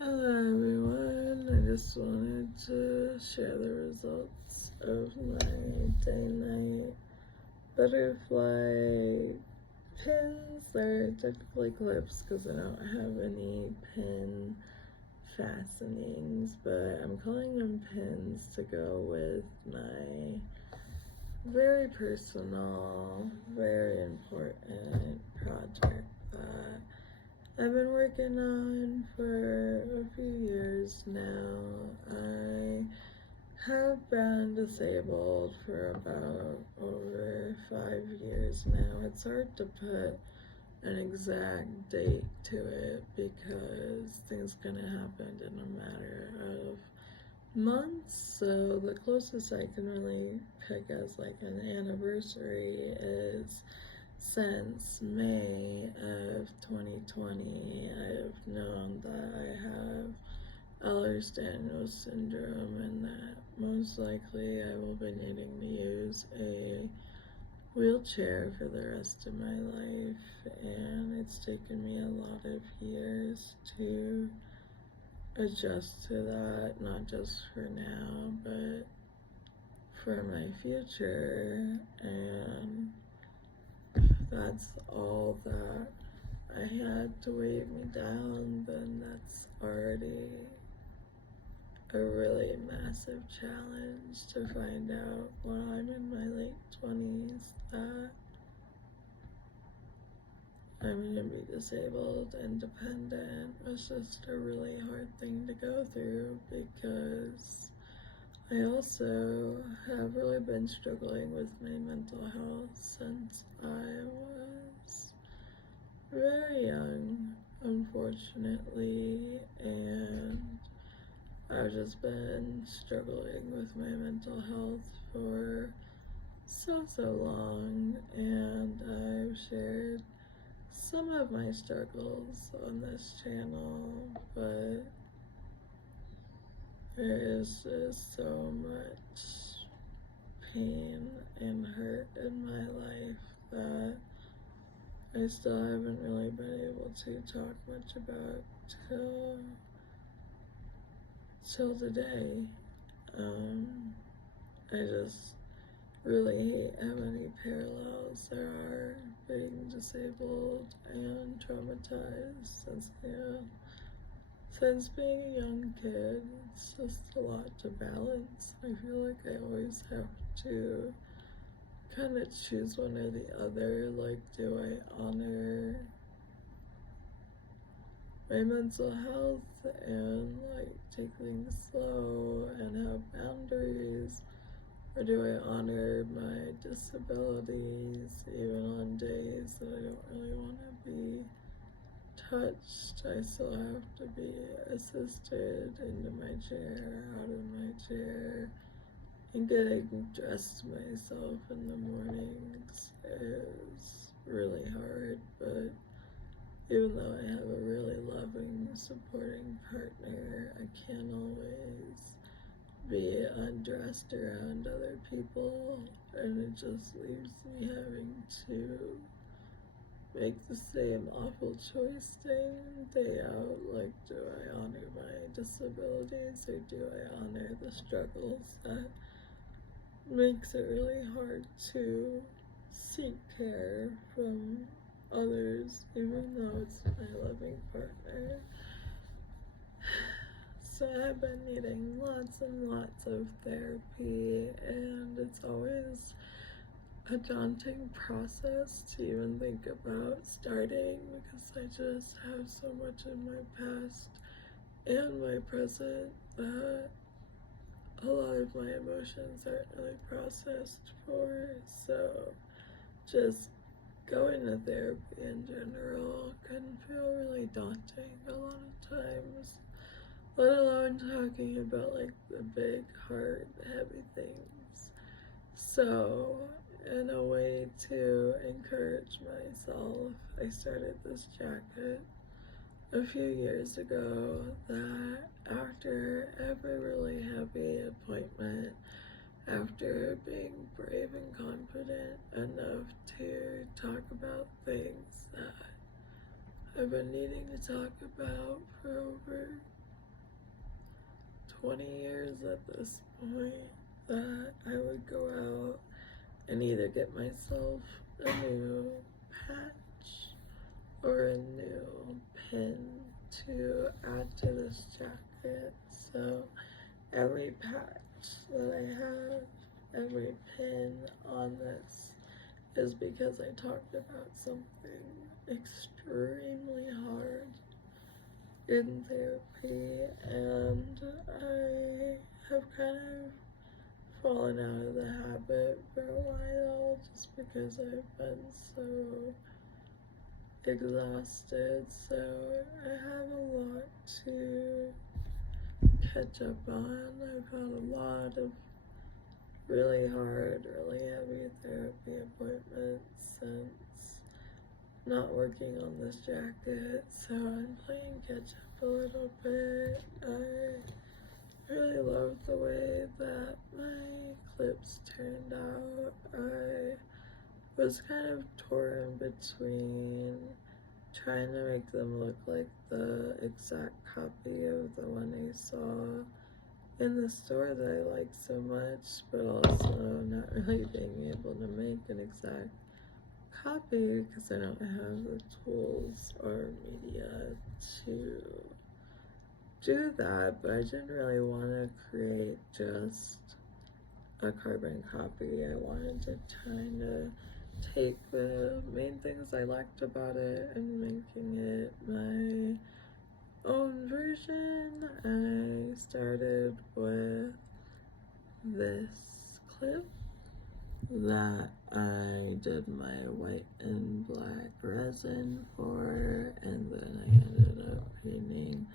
Hello everyone, I just wanted to share the results of my day-night butterfly pins. They're technically clips because I don't have any pin fastenings, but I'm calling them pins to go with my very personal, very important project that I've been working on for a few years now. I have been disabled for about over 5 years now. It's hard to put an exact date to it because things can happen in a matter of months. So the closest I can really pick as like an anniversary is since May of 2020, I've known that I have Ehlers-Danlos syndrome and that most likely I will be needing to use a wheelchair for the rest of my life. And it's taken me a lot of years to adjust to that, not just for now, but for my future. And that's all that I had to weigh me down, then that's already a really massive challenge to find out when I'm in my late 20s that I'm gonna be disabled and dependent. It's just a really hard thing to go through because I also have really been struggling with my mental health since I was very young, unfortunately, and I've just been struggling with my mental health for so long, and I've shared some of my struggles on this channel, but there is just so much pain and hurt in my life that I still haven't really been able to talk much about till today. I just really hate how many parallels there are being disabled and traumatized since being a young kid. It's just a lot to balance. I feel like I always have to kind of choose one or the other. Like, do I honor my mental health and like take things slow and have boundaries, or do I honor my disabilities even on days that I don't really want to be touched? I still have to be assisted into my chair, out of my chair, and getting dressed myself in the mornings is really hard. But even though I have a really loving, supporting partner, I can't always be undressed around other people, and it just leaves me having to make the same awful choice day in, day out. Like, do I honor my disabilities, or do I honor the struggles that makes it really hard to seek care from others, even though it's my loving partner? So I've been needing lots and lots of therapy, and it's always a daunting process to even think about starting because I just have so much in my past and my present that a lot of my emotions aren't really processed for. So just going to therapy in general can feel really daunting a lot of times, let alone talking about like the big, hard, heavy things. So in a way to encourage myself, I started this jacket a few years ago that after every really heavy appointment, after being brave and confident enough to talk about things that I've been needing to talk about for over 20 years at this point that I would go out and either get myself a new patch or a new pin to add to this jacket. So every patch that I have, every pin on this is because I talked about something extremely hard in therapy, and I have kind of fallen out of the habit for a while just because I've been so exhausted. So I have a lot to catch up on. I've had a lot of really hard, really heavy therapy appointments since not working on this jacket, so I'm playing catch up a little bit. I really love the way that my clips turned out. I was kind of torn between trying to make them look like the exact copy of the one I saw in the store that I like so much, but also not really being able to make an exact copy because I don't have the tools or media to do that. But I didn't really want to create just a carbon copy. I wanted to kind of take the main things I liked about it and making it my own version. I started with this clip that I did my white and black resin for, and then I ended up painting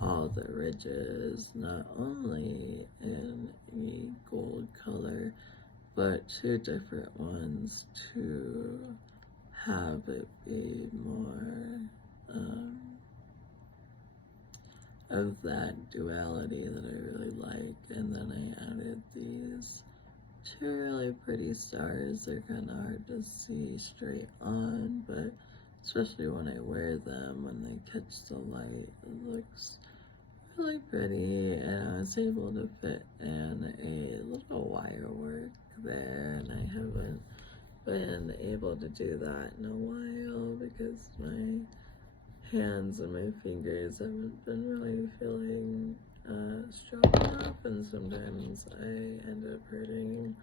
all the ridges not only in a gold color but two different ones to have it be more of that duality that I really like. And then I added these two really pretty stars. They're kind of hard to see straight on, but especially when I wear them, when they catch the light, it looks really pretty. And I was able to fit in a little wire work there, and I haven't been able to do that in a while because my hands and my fingers haven't been really feeling strong enough, and sometimes I end up hurting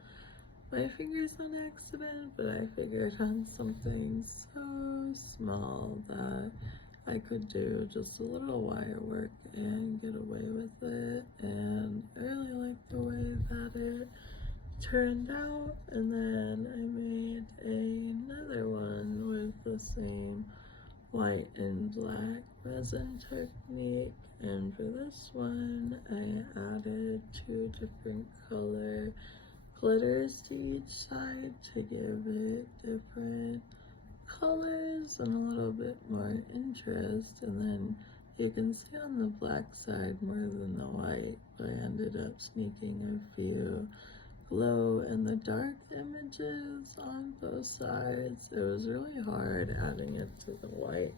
my fingers on accident. But I figured on something so small that I could do just a little wire work and get away with it, and I really like the way that it turned out. And then I made another one with the same white and black resin technique, and for this one I added two different color glitters to each side to give it different colors and a little bit more interest. And then you can see on the black side more than the white, but I ended up sneaking a few glow in the dark images on both sides. It was really hard adding it to the white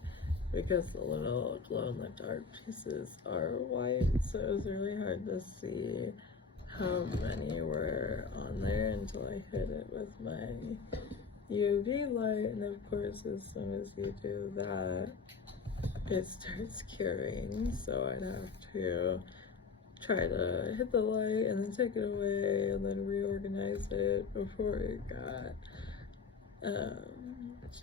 because the little glow in the dark pieces are white, so it was really hard to see how many were on there until I hit it with my UV light. And of course, as soon as you do that, it starts curing, so I'd have to try to hit the light and then take it away and then reorganize it before it got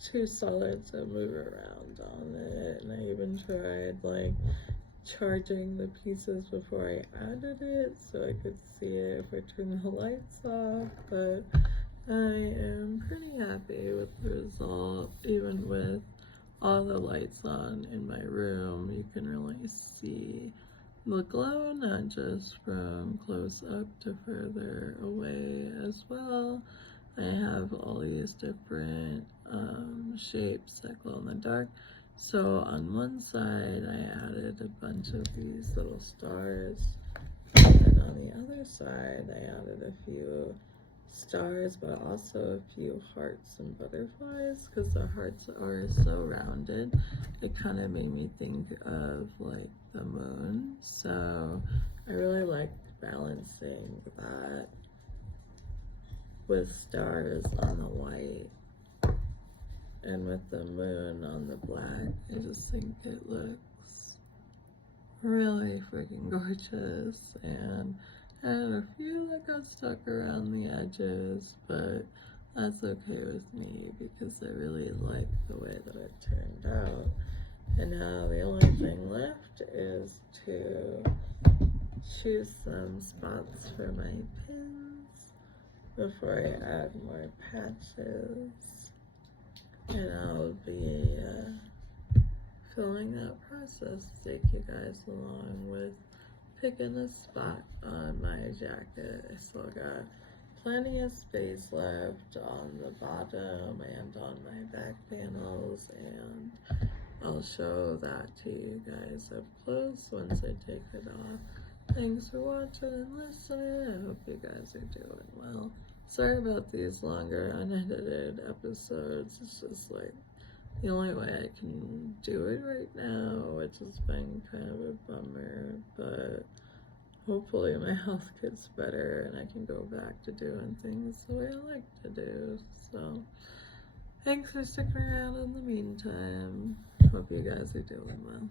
too solid to move around on it. And I even tried like charging the pieces before I added it so I could see it if I turned the lights off, but I am pretty happy with the result. Even with all the lights on in my room, you can really see the glow, not just from close up to further away as well. I have all these different shapes that glow in the dark. So on one side I added a bunch of these little stars, and on the other side I added a few stars, but also a few hearts and butterflies, because the hearts are so rounded. It kind of made me think of like the moon, so I really like balancing that with stars on the white and with the moon on the black. I just think it looks really freaking gorgeous, and I had a few that got stuck around the edges, but that's okay with me because I really like the way that it turned out. And now the only thing left is to choose some spots for my pins before I add more patches. And I'll be filling that process to take you guys along with picking a spot on my jacket. I still got plenty of space left on the bottom and on my back panels, and I'll show that to you guys up close once I take it off. Thanks for watching and listening. I hope you guys are doing well. Sorry about these longer unedited episodes. It's just like the only way I can do it right now, which has been kind of a bummer, but hopefully my health gets better and I can go back to doing things the way I like to do. So thanks for sticking around in the meantime. Hope you guys are doing well.